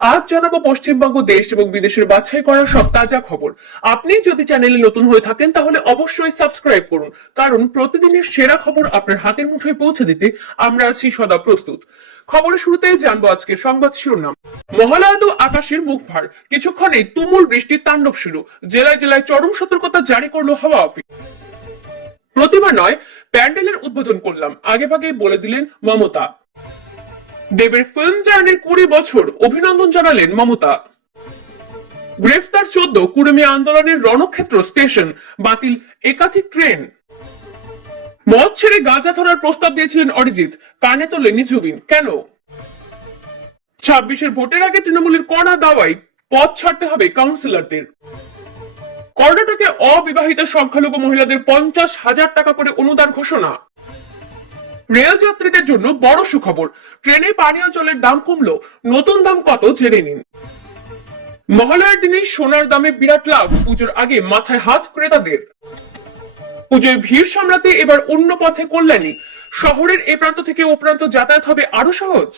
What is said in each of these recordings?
আজ জানাব পশ্চিমবঙ্গ, দেশ এবং বিদেশের বাছাই করা সব তাজা খবর। আপনি যদি চ্যানেলে নতুন হয়ে থাকেন, তাহলে অবশ্যই সাবস্ক্রাইব করুন। কারণ প্রতিদিনের সেরা খবর আপনার হাতের মুঠোয় পৌঁছে দিতে আমরা আছি সদা প্রস্তুত। খবরের শুরুতেই জানব আজকে সংবাদ শিরোনাম। মহালয়াদু আকাশের মুখ ভার। কিছুক্ষণে তুমুল বৃষ্টির তাণ্ডব শুরু। জেলায় জেলায় চরম সতর্কতা জারি করল হাওয়া অফিস প্রতিমা নয়, প্যান্ডেলের উদ্বোধন করলাম। আগে ভাগেই বলে দিলেন মমতা। দেবের ফিল্ম জার্নির কুড়ি বছর। অভিনন্দন জানালেন মমতা। গ্রেফতার চোদ্দ কুড়েমি আন্দোলনের রণক্ষেত্র স্টেশন, বাতিল একাধিক ট্রেন। মদ ছেড়ে গাঁজা ধরার প্রস্তাব দিয়েছিলেন অরিজিৎ, কানে তোলেনি জুবিন কেন? ছাব্বিশের ভোটের আগে তৃণমূলের কড়া দাওয়াই পথ ছাড়তে হবে কাউন্সিলরদের। কর্ণাটকে অবিবাহিত সংখ্যালঘু মহিলাদের পঞ্চাশ হাজার টাকা করে অনুদান ঘোষণা। রেল যাত্রীদের জন্য বড় সুখবর। ট্রেনে পানীয় জলের দাম কমলো। নতুন দাম কত জেনে নিন। মহালয়ার দিনে সোনার দামে বিরাট লাভ। পুজোর আগে মাথায় হাত ক্রেতাদের। পুজোয় ভিড় সামলাতে এবার অন্য পথে কল্যাণী। শহরের এ প্রান্ত থেকে ও প্রান্ত যাতায়াত হবে আরও সহজ।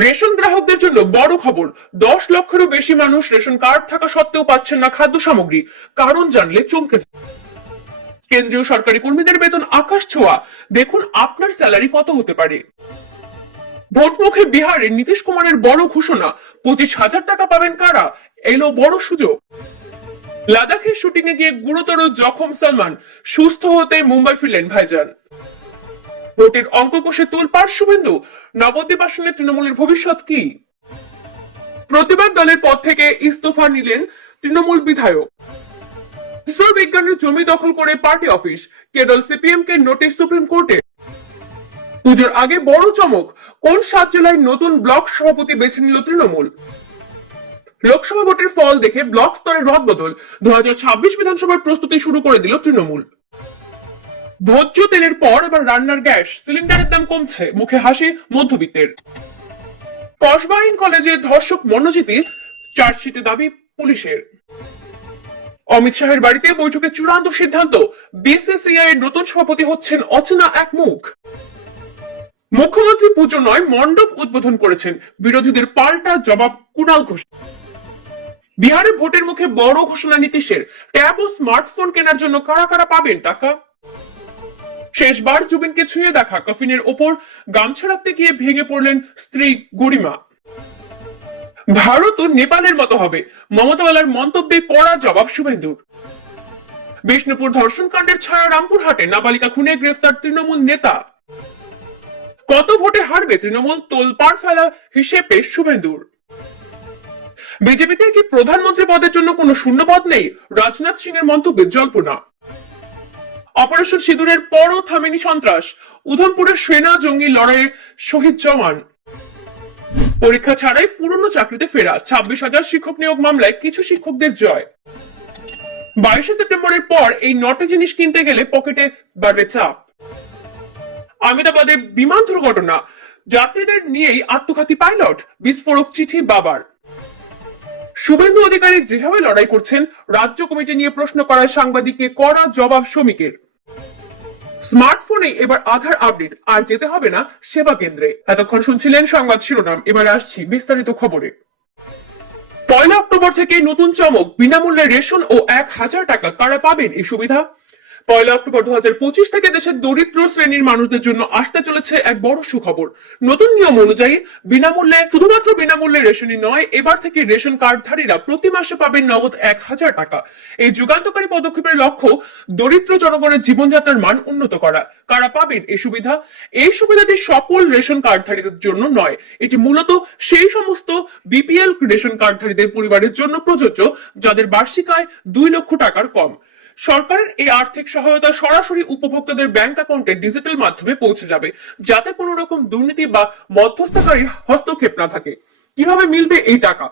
রেশন গ্রাহকদের জন্য বড় খবর। দশ লক্ষেরও বেশি মানুষ রেশন কার্ড থাকা সত্ত্বেও পাচ্ছেন না খাদ্য সামগ্রী। কারণ জানলে চমকে যাবে। কেন্দ্রীয় সরকারি কর্মীদের বেতন আকাশ ছোঁয়া। দেখুন আপনার স্যালারি কত হতে পারে। ভোটমুখে বিহারে নীতিশ কুমারের বড় ঘোষণা। পঁচিশ হাজার টাকা পাবেন কারা? এলো বড় সুযোগ। লাদাখে শুটিং এ গিয়ে গুরুতর জখম সালমান। সুস্থ হতে মুম্বাই ফিরলেন ভাইজান। ভোটের অঙ্ক কষে তুলপার শুভেন্দু। নবদ্বীপ আসনে তৃণমূলের ভবিষ্যৎ কি? প্রতিবাদ দলের পদ থেকে ইস্তফা নিলেন তৃণমূল বিধায়ক। জমি দখল করে পার্টি অফিস। কেরল সিপিএম কে নোটিশ সুপ্রিম কোর্টে। পুজোর আগে বড় চমক, কোন সাত জেলায় নতুন ব্লক সভাপতি বেছে নিল তৃণমূল? লোকসভা ভোটের ফল দেখে ব্লক স্তরে দু বিধানসভার প্রস্তুতি শুরু করে দিল তৃণমূল। ভোজ্য তেলের পর এবার রান্নার গ্যাস, সিলিন্ডারের দাম কমছে, মুখে হাসি মধ্যবিত্তের। কসবাইন কলেজে ধর্ষক মনোজিতি চার্জশিটে দাবি পুলিশের। অমিত শাহের বাড়িতে বৈঠকে চূড়ান্ত সিদ্ধান্ত। বিসিসিআই এর নতুন সভাপতি হচ্ছেন অচেনা এক মুখ। মুখ্যমন্ত্রী পুজো নয়, মণ্ডপ উদ্বোধন করেছেন। বিরোধীদের পাল্টা জবাব কুণাল ঘোষ। বিহারে ভোটের মুখে বড় ঘোষণা নীতিশের। ট্যাব ও স্মার্টফোন কেনার জন্য কারা কারা পাবেন টাকা? শেষবার জুবিনকে ছুঁয়ে দেখা কফিনের ওপর। গামছা রাখতে গিয়ে ভেঙে পড়লেন স্ত্রী গরিমা। ভারত ও নেপালের মতো হবে। মমতাওয়ালার মন্তব্যে কড়া জবাব শুভেন্দুর। বিষ্ণুপুর ধর্ষণ কাণ্ডের ছায়া রামপুরহাটে নাবালিকা খুনে গ্রেফতার তৃণমূল নেতা। কত ভোটে হারবে তৃণমূল তোলপাড় ফেলা হিসেবে শুভেন্দুর। বিজেপিতে কি প্রধানমন্ত্রী পদের জন্য কোনো শূন্যপদ নেই? রাজনাথ সিং এর মন্তব্যে জল্পনা। অপারেশন সিঁদুরের পরও থামেনি সন্ত্রাস। উধমপুরের সেনা জঙ্গি লড়াইয়ে শহীদ জওয়ান। পরীক্ষা ছাড়াই পুরনো চাকরিতে ফেরা। ছাব্বিশ হাজার শিক্ষক নিয়োগ মামলায় কিছু শিক্ষকদের জয়। বাইশে সেপ্টেম্বরের পর এই নটে জিনিস কিনতে গেলে পকেটে বাড়বে চাপ। আহমেদাবাদে বিমান দুর্ঘটনা। যাত্রীদের নিয়েই আত্মঘাতী পাইলট, বিস্ফোরক চিঠি বাবার। শুভেন্দু অধিকারী যেভাবে লড়াই করছেন, রাজ্য কমিটি নিয়ে প্রশ্ন করায় সাংবাদিককে কড়া জবাব শ্রমিকের। স্মার্টফোনে এবার আধার আপডেট, আর যেতে হবে না সেবা কেন্দ্রে। এতক্ষণ শুনছিলেন সংবাদ শিরোনাম, এবার আসছি বিস্তারিত খবরে। পয়লা অক্টোবর থেকে নতুন চমক, বিনামূল্যে রেশন ও এক হাজার টাকা কারা পাবেন এই সুবিধা? পয়লা অক্টোবর দু হাজার পঁচিশ থেকে দেশের দরিদ্র শ্রেণির মানুষদের জন্য আসতে চলেছে এক বড় সুখবর। নতুন নিয়ম অনুযায়ী বিনামূল্যে, শুধুমাত্র বিনামূল্যে রেশনই নয়, এবার থেকে রেশন কার্ডধারীরা প্রতি মাসে পাবেন নগদ এক হাজার টাকা। এই যুগান্তকারী পদক্ষেপের লক্ষ্য দরিদ্র জনগণের জীবনযাত্রার মান উন্নত করা। কারা পাবেন এই সুবিধা? এই সুবিধাটি সকল রেশন কার্ডধারীদের জন্য নয়, এটি মূলত সেই সমস্ত বিপিএল রেশন কার্ডধারীদের পরিবারের জন্য প্রযোজ্য, যাদের বার্ষিক আয় দুই লক্ষ টাকার কম। সরকারের এই আর্থিক সহায়তা সরাসরি উপভোক্তাদের ব্যাংক অ্যাকাউন্টে ডিজিটাল মাধ্যমে পৌঁছে যাবে, যাতে কোনো রকম দুর্নীতি বা মধ্যস্থকারীর হস্তক্ষেপ না থাকে। কীভাবে মিলবে এই টাকা?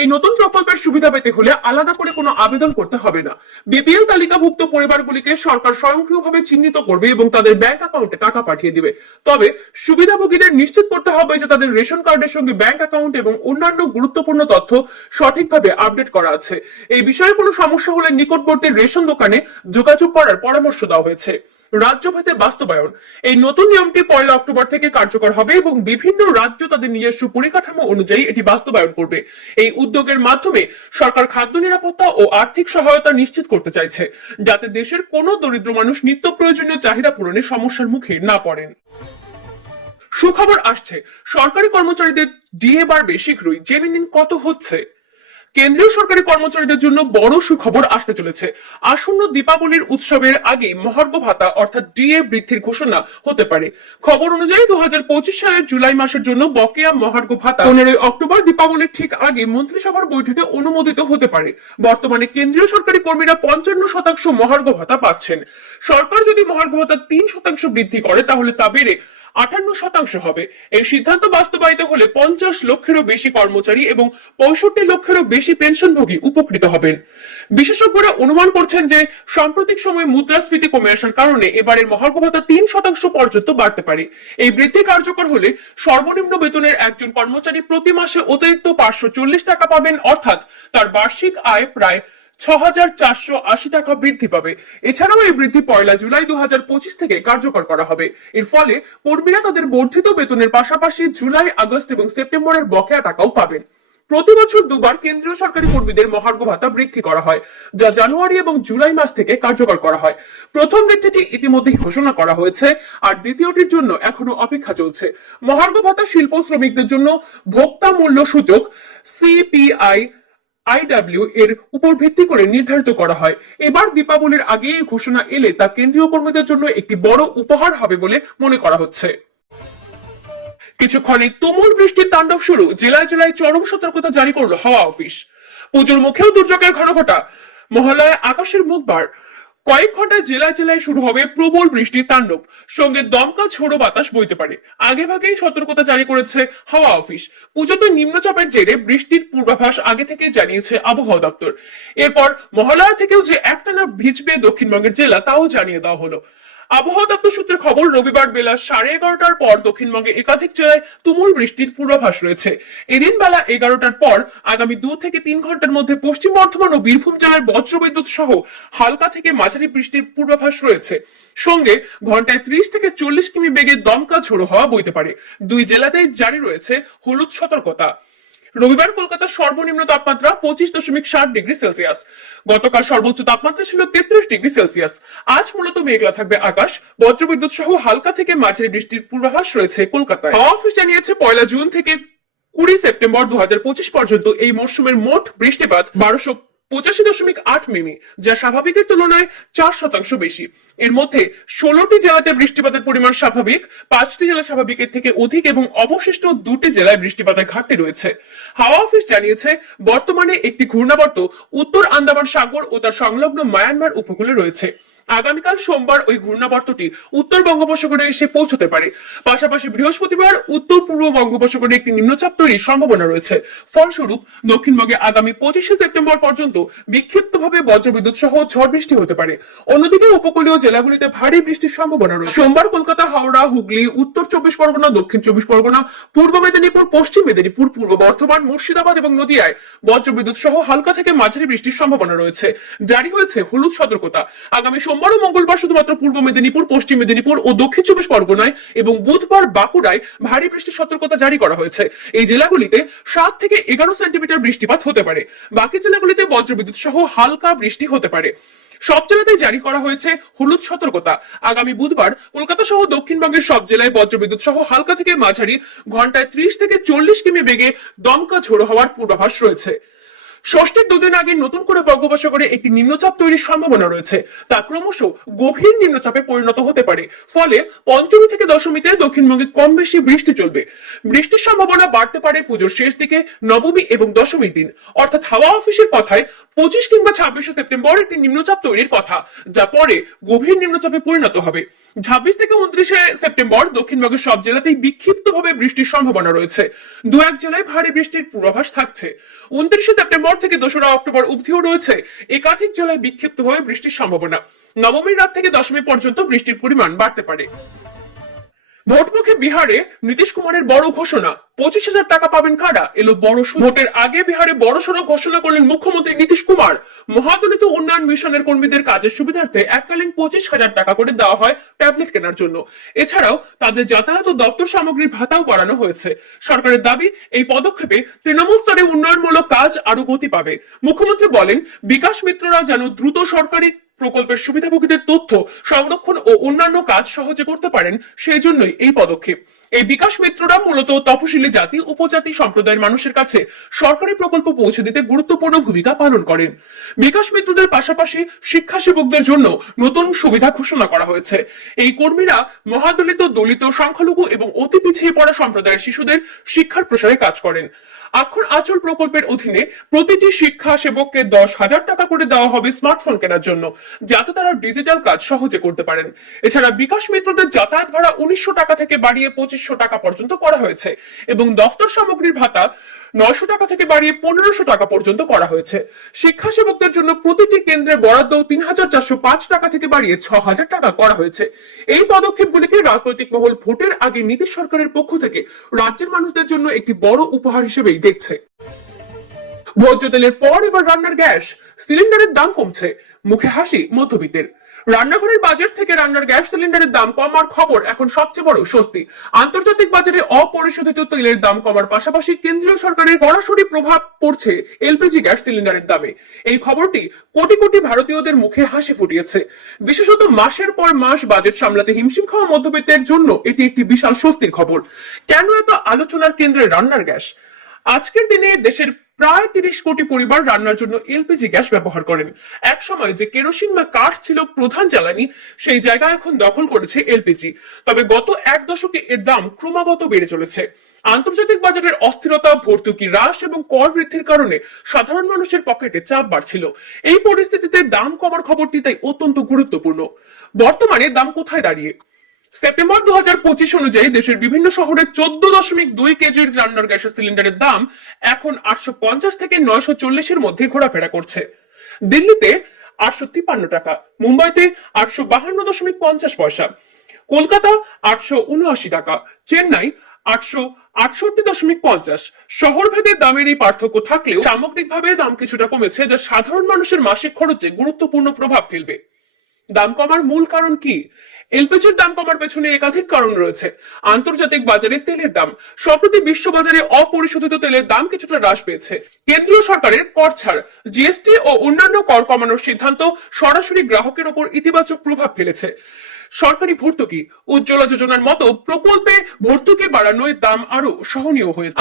এই নতুন প্রকল্পের সুবিধা পেতে হলে আলাদা করে কোনো আবেদন করতে হবে না। বিপিএল তালিকাভুক্ত পরিবারগুলিকে সরকার স্বয়ংক্রিয়ভাবে চিহ্নিত করবে এবং তাদের ব্যাংক অ্যাকাউন্টে টাকা পাঠিয়ে দিবে। তবে সুবিধাভোগীদের নিশ্চিত করতে হবে যে তাদের রেশন কার্ডের সঙ্গে ব্যাংক অ্যাকাউন্ট এবং অন্যান্য গুরুত্বপূর্ণ তথ্য সঠিকভাবে আপডেট করা আছে। এই বিষয়ে কোনো সমস্যা হলে নিকটবর্তী রেশন দোকানে যোগাযোগ করার পরামর্শ দেওয়া হয়েছে। রাজ্যভেদে বাস্তবায়ন। এই নতুন নিয়মটি পয়লা অক্টোবর থেকে কার্যকর হবে এবং বিভিন্ন রাজ্য তাদের নিজস্ব পরিকাঠামো অনুযায়ী এটি বাস্তবায়ন করবে। এই উদ্যোগের মাধ্যমে সরকার খাদ্য নিরাপত্তা ও আর্থিক সহায়তা নিশ্চিত করতে চাইছে, যাতে দেশের কোনো দরিদ্র মানুষ নিত্য প্রয়োজনীয় চাহিদা পূরণে সমস্যার মুখে না পড়েন। সুখবর আসছে, সরকারি কর্মচারীদের ডিএ বাড়বে শীঘ্রই, জেনে নিন কত হচ্ছে। কেন্দ্রীয় সরকারি কর্মচারীদের জন্য বড় সুখবর আসতে চলেছে। আসন্ন দীপাবলির উৎসবের আগে মহার্ঘ ভাতা অর্থাৎ ডিএ বৃদ্ধির ঘোষণা হতে পারে। খবর অনুযায়ী দু সালের জুলাই মাসের জন্য বকেয়া মহার্ঘ ভাতা পনেরোই অক্টোবর দীপাবলির ঠিক আগে মন্ত্রিসভার বৈঠকে অনুমোদিত হতে পারে। বর্তমানে কেন্দ্রীয় সরকারি কর্মীরা পঞ্চান্ন শতাংশ মহার্ঘ ভাতা পাচ্ছেন। সরকার যদি মহার্ঘ ভাতা তিন শতাংশ বৃদ্ধি করে, তাহলে তা বেড়ে আটান্ন শতাংশ হবে। এই সিদ্ধান্ত বাস্তবায়িত হলে পঞ্চাশ লক্ষেরও বেশি কর্মচারী এবং পঁয়ষট্টি লক্ষেরও বেশি পেনশনভোগী উপকৃত হবেন। বিশেষজ্ঞরা অনুমান করছেন যে সাম্প্রতিক সময়ে মুদ্রাস্ফীতি কমে আসার কারণে এবারের মহার্ঘভাতা তিন শতাংশ পর্যন্ত বাড়তে পারে। এই বৃদ্ধি কার্যকর হলে সর্বনিম্ন বেতনের একজন কর্মচারী প্রতি মাসে অতিরিক্ত পাঁচশো চল্লিশ টাকা পাবেন, অর্থাৎ তার বার্ষিক আয় প্রায় ছ হাজার চারশো আশি টাকা বৃদ্ধি পাবে। এছাড়াও এই বৃদ্ধি পয়লা জুলাই দু হাজার পঁচিশ থেকে কার্যকর করা হবে। এর ফলে কর্মীরা তাদের বর্ধিত বেতনের পাশাপাশি জুলাই, আগস্ট এবং সেপ্টেম্বরের বকেয়া টাকাও পাবেন। প্রতি বছর দুবার কেন্দ্রীয় সরকারি কর্মীদের মহার্ঘ ভাতা বৃদ্ধি করা হয়, যা জানুয়ারি এবং জুলাই মাস থেকে কার্যকর করা হয়। প্রথম বৃদ্ধিটি ইতিমধ্যে ঘোষণা করা হয়েছে, আর দ্বিতীয়টির জন্য এখনও অপেক্ষা চলছে। মহার্ঘ ভাতা শিল্প শ্রমিকদের জন্য ভোক্তা মূল্য সূচক, সিপিআই আইডব্লিউ এর উপর ভিত্তি করে নির্ধারিত করা হয়। এবার দীপাবলির আগে এই ঘোষণা এলে তা কেন্দ্রীয় কর্মীদের জন্য একটি বড় উপহার হবে বলে মনে করা হচ্ছে। কিছুক্ষণে তুমুল বৃষ্টির তাণ্ডব শুরু, জেলায় জেলায় চরম সতর্কতা জারি করল হাওয়া অফিস। পুজোর মুখেও দুর্যোগের ঘনঘটা। মহালয়া আকাশের মুখ বার। কয়েক ঘন্টায় জেলায় জেলায় শুরু হবে প্রবল বৃষ্টির তাণ্ডব। সঙ্গে দমকা ঝোড়ো বাতাস বইতে পারে। আগে ভাগেই সতর্কতা জারি করেছে হাওয়া অফিস। পুজোতে নিম্নচাপের জেরে বৃষ্টির পূর্বাভাস আগে থেকে জানিয়েছে আবহাওয়া দপ্তর। এরপর মহালয়া থেকেও যে একটানা ভিজবে দক্ষিণবঙ্গের জেলা, তাও জানিয়ে দেওয়া হলো। আবহাওয়া দপ্তর সূত্রে খবর, রবিবার বেলা সাড়ে এগারোটার পর দক্ষিণবঙ্গে একাধিক জেলায় তুমুল বৃষ্টির পূর্বাভাস রয়েছে। এদিন বেলা এগারোটার পর আগামী দু থেকে তিন ঘণ্টার মধ্যে পশ্চিম বর্ধমান ও বীরভূম জেলার বজ্রবিদ্যুৎ সহ হালকা থেকে মাঝারি বৃষ্টির পূর্বাভাস রয়েছে। সঙ্গে ঘন্টায় ত্রিশ থেকে চল্লিশ কিমি বেগে দমকা ঝোড়ো হওয়া বইতে পারে। দুই জেলাতেই জারি রয়েছে হলুদ সতর্কতা। রবিবার কলকাতার সর্বনিম্ন তাপমাত্রা পঁচিশ দশমিক সাত ডিগ্রি সেলসিয়াস। গতকাল সর্বোচ্চ তাপমাত্রা ছিল তেত্রিশ ডিগ্রি সেলসিয়াস। আজ মূলত মেঘলা থাকবে আকাশ, বজ্রবিদ্যুৎ সহ হালকা থেকে মাঝারি বৃষ্টির পূর্বাভাস রয়েছে কলকাতায়। অফিস জানিয়েছে, পয়লা জুন থেকে কুড়ি সেপ্টেম্বর দু পর্যন্ত এই মরশুমের মোট বৃষ্টিপাত বারোশো পঁচাশি দশমিক আট মিমি, যা স্বাভাবিকের তুলনায় চার শতাংশ বেশি। এর মধ্যে ষোলোটি জেলাতে বৃষ্টিপাতের পরিমাণ স্বাভাবিক, পাঁচটি জেলা স্বাভাবিকের থেকে অধিক এবং অবশিষ্ট দুটি জেলায় বৃষ্টিপাতের ঘাটতি রয়েছে। হাওয়া অফিস জানিয়েছে, বর্তমানে একটি ঘূর্ণাবর্ত উত্তর আন্দামান সাগর ও তার সংলগ্ন মায়ানমার উপকূলে রয়েছে। আগামীকাল সোমবার ওই ঘূর্ণাবর্তটি উত্তর বঙ্গোপসাগরে এসে পৌঁছতে পারে। পাশাপাশি বৃহস্পতিবার উত্তর পূর্ব বঙ্গোপসাগরে একটি নিম্নচাপ তৈরির সম্ভাবনা রয়েছে। ফলস্বরূপ, দক্ষিণবঙ্গে আগামী পঁচিশে সেপ্টেম্বর পর্যন্ত বিক্ষিপ্তভাবে বজ্রবিদ্যুৎ সহ ঝড় বৃষ্টি হতে পারে। অন্যদিকে উপকূলীয় জেলাগুলিতে ভারী বৃষ্টির সম্ভাবনা রয়েছে। সোমবার কলকাতা, হাওড়া, হুগলি, উত্তর চব্বিশ পরগনা, দক্ষিণ চব্বিশ পরগনা, পূর্ব মেদিনীপুর, পশ্চিম মেদিনীপুর, পূর্ব বর্ধমান, মুর্শিদাবাদ এবং নদিয়ায় বজ্রবিদ্যুৎ সহ হালকা থেকে মাঝারি বৃষ্টির সম্ভাবনা রয়েছে। জারি হয়েছে হলুদ সতর্কতা। আগামী ও মঙ্গলবার শুধুমাত্র পূর্ব মেদিনীপুর, পশ্চিম মেদিনীপুর ও দক্ষিণ চব্বিশ পরগনায় এবং বুধবার বাঁকুড়ায় ভারী বৃষ্টির সতর্কতা জারি করা হয়েছে। এই জেলাগুলিতে সাত থেকে এগারো সেন্টিমিটার বৃষ্টিপাত হতে পারে। বাকি জেলাগুলিতে বজ্রবিদ্যুৎ সহ হালকা বৃষ্টি হতে পারে। সব জেলাতেই জারি করা হয়েছে হলুদ সতর্কতা। আগামী বুধবার কলকাতা সহ দক্ষিণবঙ্গের সব জেলায় বজ্রবিদ্যুৎ সহ হালকা থেকে মাঝারি ঘন্টায় ত্রিশ থেকে চল্লিশ কিমি বেগে দমকা ঝোড়ো হওয়ার পূর্বাভাস রয়েছে। ষষ্ঠীর দুদিন আগে নতুন করে বঙ্গোপসাগরে একটি নিম্নচাপ তৈরির সম্ভাবনা রয়েছে। তা ক্রমশ গভীর নিম্নচাপে পরিণত হতে পারে। ফলে পঞ্চমী থেকে দশমীতে দক্ষিণবঙ্গে কম বেশি বৃষ্টি চলবে। বৃষ্টির সম্ভাবনা বাড়তে পারে পুজোর শেষ দিকে, নবমী এবং দশমীর দিন। অর্থাৎ হাওয়া অফিসের কথায় পঁচিশ কিংবা ছাব্বিশে সেপ্টেম্বর একটি নিম্নচাপ তৈরির কথা, যা পরে গভীর নিম্নচাপে পরিণত হবে। ছাব্বিশ থেকে উনত্রিশে সেপ্টেম্বর দক্ষিণবঙ্গের সব জেলাতেই বিক্ষিপ্তভাবে বৃষ্টির সম্ভাবনা রয়েছে। দু এক জেলায় ভারী বৃষ্টির পূর্বাভাস থাকছে। উনত্রিশে সেপ্টেম্বর থেকে দোসরা অক্টোবর অবধিও রয়েছে। একাধিক জেলায় বিক্ষিপ্তভাবে বৃষ্টির সম্ভাবনা। নবমীর রাত থেকে দশমী পর্যন্ত বৃষ্টির পরিমাণ বাড়তে পারে। ভোটমুখী বিহারে নীতিশ কুমারের বড় ঘোষণা। পঁচিশ হাজার টাকা পাবেন কারা? এলো বড় ভোটের আগে বিহারে বড় সড়ো ঘোষণা করলেন মুখ্যমন্ত্রী নীতিশ কুমার। মহাদলিত উন্নয়ন মিশনের কর্মীদের কাজের সুবিধার্থে এককালীন পঁচিশ হাজার টাকা করে দেওয়া হয় ট্যাবলেট কেনার জন্য। এছাড়াও তাদের যাতায়াত ও দপ্তর সামগ্রীর ভাতাও বাড়ানো হয়েছে। সরকারের দাবি, এই পদক্ষেপে তৃণমূল স্তরে উন্নয়নমূলক কাজ আরও গতি পাবে। মুখ্যমন্ত্রী বলেন, বিকাশ মিত্ররা যেন দ্রুত সরকারি প্রকল্পের সুবিধাভোগীদের তথ্য সংরক্ষণ ও অন্যান্য কাজ সহজে করতে পারেন সেই জন্যই এই পদক্ষেপ। এই বিকাশ মিত্ররা মূলত তপশিলি জাতি, উপজাতি সম্প্রদায়ের মানুষের কাছে সরকারি প্রকল্প পৌঁছে দিতে গুরুত্বপূর্ণ ভূমিকা পালন করেন বিকাশ মিত্রদের পাশাপাশি শিক্ষা সেবকদের জন্য নতুন সুবিধা ঘোষণা করা হয়েছে। এই কর্মীরা মহাদলিত, দলিত, সংখ্যালঘু এবং অতি পিছিয়ে পড়া সম্প্রদায়ের শিশুদের শিক্ষার প্রসারে কাজ করেন। আক্ষর আচল প্রকল্পের অধীনে প্রতিটি শিক্ষা সেবককে দশ হাজার টাকা করে দেওয়া হবে স্মার্টফোন কেনার জন্য, যাতে তারা ডিজিটাল কাজ সহজে করতে পারেন। এছাড়া বিকাশ মিত্রদের যাতায়াত ভাড়া উনিশশো টাকা থেকে বাড়িয়ে পঁচিশশো টাকা পর্যন্ত করা হয়েছে এবং দফতর সামগ্রীর ভাতা নয়শো টাকা থেকে বাড়িয়ে পনেরোশো টাকা পর্যন্ত করা হয়েছে। শিক্ষা সেবকদের জন্য প্রতিটি কেন্দ্রে বরাদ্দ তিন হাজার চারশো পাঁচ টাকা থেকে বাড়িয়ে ছ হাজার টাকা করা হয়েছে। এই পদক্ষেপগুলিকে রাজনৈতিক মহল ভোটের আগে নীতিশ সরকারের পক্ষ থেকে রাজ্যের মানুষদের জন্য একটি বড় উপহার হিসেবেই দেখছে। ভোজ্য তেলের পর এবার রান্নার গ্যাস, সিলিন্ডারের দাম কমছে। মুখে হাসি মধ্যবিত্তের। রান্নাঘরের বাজার থেকে রান্নার গ্যাস সিলিন্ডারের দাম কমার খবর এখন সবচেয়ে বড় স্বস্তি। আন্তর্জাতিক বাজারে অপরিশোধিত তেলের দাম কমার পাশাপাশি কেন্দ্রীয় সরকারের সরাসরি প্রভাব পড়ছে এলপিজি গ্যাস সিলিন্ডারের দামে। এই খবরটি কোটি কোটি ভারতীয়দের মুখে হাসি ফুটিয়েছে। বিশেষত মাসের পর মাস বাজেট সামলাতে হিমশিম খাওয়া মধ্যবিত্তের জন্য এটি একটি বিশাল স্বস্তির খবর। কেন এত আলোচনার কেন্দ্রে রান্নার গ্যাস? আজকের দিনে দেশের প্রায় তিরিশ কোটি পরিবার রান্নার জন্য এলপিজি গ্যাস ব্যবহার করেন। এক সময় যে কেরোসিন বা কাঠ ছিল প্রধান জ্বালানি, সেই জায়গা এখন দখল করেছে এলপিজি। তবে গত এক দশকে এর দাম ক্রমাগত বেড়ে চলেছে। আন্তর্জাতিক বাজারের অস্থিরতা, ভর্তুকি হ্রাস এবং কর বৃদ্ধির কারণে সাধারণ মানুষের পকেটে চাপ বাড়ছিল। এই পরিস্থিতিতে দাম কমার খবরটি তাই অত্যন্ত গুরুত্বপূর্ণ। বর্তমানে দাম কোথায় দাঁড়িয়ে? সেপ্টেম্বর দু হাজার পঁচিশ অনুযায়ী দেশের বিভিন্ন শহরে চোদ্দ দশমিক দুই কেজির রান্নার গ্যাসের সিলিন্ডারের দাম এখন আটশো পঞ্চাশ থেকে নয়শো চল্লিশের মধ্যে ঘোরাফেরা করছে। দিল্লিতে আটশো তিপ্পান্ন টাকা, মুম্বাইতে আটশো বাহান্ন দশমিক পঞ্চাশ পয়সা, কলকাতা আটশো উনআশি টাকা, চেন্নাই আটশো আটষট্টি দশমিক পঞ্চাশ। শহরভেদের দামের এই পার্থক্য থাকলেও সামগ্রিকভাবে দাম কিছুটা কমেছে, যা সাধারণ মানুষের মাসিক খরচে গুরুত্বপূর্ণ প্রভাব ফেলবে। দাম কমার মূল কারণ কি? এলপিজির দাম কমার পেছনে একাধিক কারণ রয়েছে। আন্তর্জাতিক বাজারে তেলের দাম। সম্প্রতি বিশ্ববাজারে অপরিশোধিত তেলের দাম কিছুটা হ্রাস পেয়েছে। কেন্দ্রীয় সরকারের কর ছাড়, জিএসটি ও অন্যান্য কর কমানোর সিদ্ধান্ত সরাসরি গ্রাহকের ওপর ইতিবাচক প্রভাব ফেলেছে। সরকারি ভর্তুকি, উজ্জ্বলা যোজনার মতো প্রকল্পে ভর্তুকি বাড়ানোয় দাম আরও সহনীয় হয়েছে।